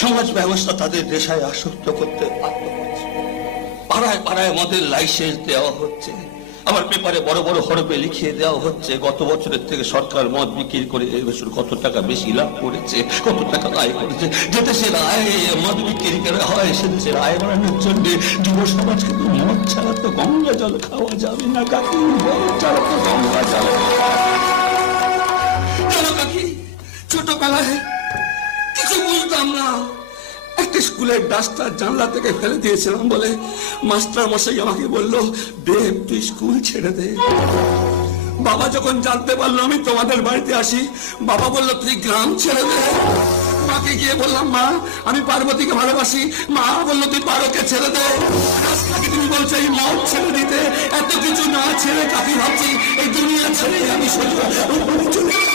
সমাজ ব্যবস্থা তাদের নেশায় আসক্ত করতে বাধ্য করছে। পাড়ায় পাড়ায় মদের লাইসেন্স দেওয়া হচ্ছে, আবার পেপারে বড় বড় হরফে লিখিয়ে দেওয়া হচ্ছে গত বছরের থেকে সরকার মদ বিক্রি করে এবছর কত টাকা বেশি লাভ করেছে, কত টাকা আয় করেছে। যে দেশের আয় মদ বিক্রি করে হয়, সে দেশের আয় বাড়ানোর জন্য যুব সমাজ কিন্তু মদ ছাড়া তো গঙ্গা জল খাওয়া যাবে না কাকি, মদ ছাড়া তো গঙ্গা জল। জানো কাকি, ছোটবেলায় কিছু বুঝতাম না, একটা স্কুলের ডাস্টার জানলা থেকে ফেলে দিয়েছিলাম বলে মাস্টার মশাই আমাকে বললো, দেব তুই স্কুল ছেড়ে দে। বাবা যখন জানতে পারলো আমি তোমাদের বাড়িতে আসি, বাবা বললো তুই গ্রাম ছেড়ে দে। মাকে গিয়ে বললাম, মা আমি পার্বতীকে ভালোবাসি। মা বললো তুই পারোকে ছেড়ে দে। আজকে তুমি বলছো এই মদ ছেড়ে দিতে, এত কিছু না ছেড়ে কাকি ভাবছি এই দুনিয়া ছেড়ে আমি চলে